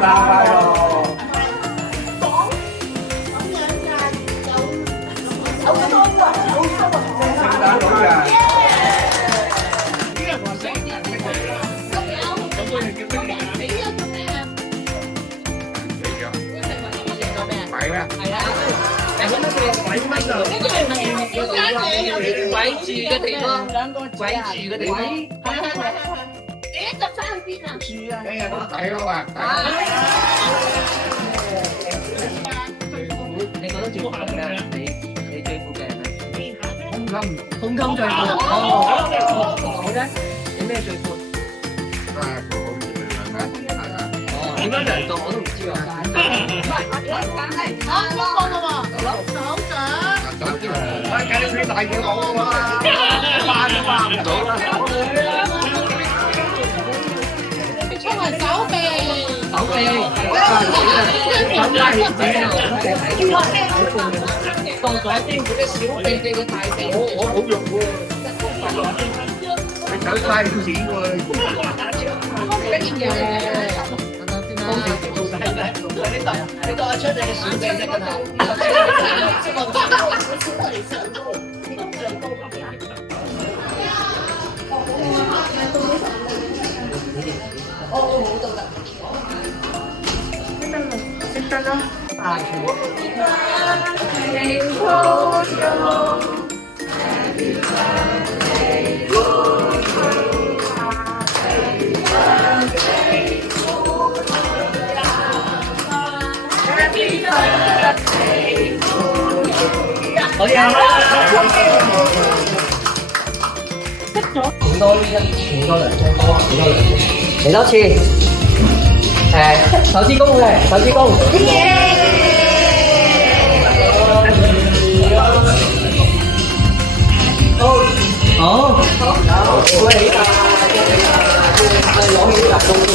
誕快樂！聖誕老人。鬼住嘅地方，鬼住嘅地方。你執生去邊啊？住啊！哎呀，都抵咯啊！你覺得最苦嘅？你最苦嘅係咩？空襟最苦。哦，好啫。你咩最苦？點樣量度我都唔知喎。計你最大嘅我啊！翻都翻唔到啦！手臂，當咗先，嗰啲小臂臂嘅大臂，我好用喎，你手嘥錢喎，跟住嘅，你當出你嘅小臂啫嘛。識得啦，大好呀！識咗。請多2張，請多2張，嚟多次。手指公嘅，手指公。好，攞起啲大高先，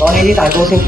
攞起啲大高先。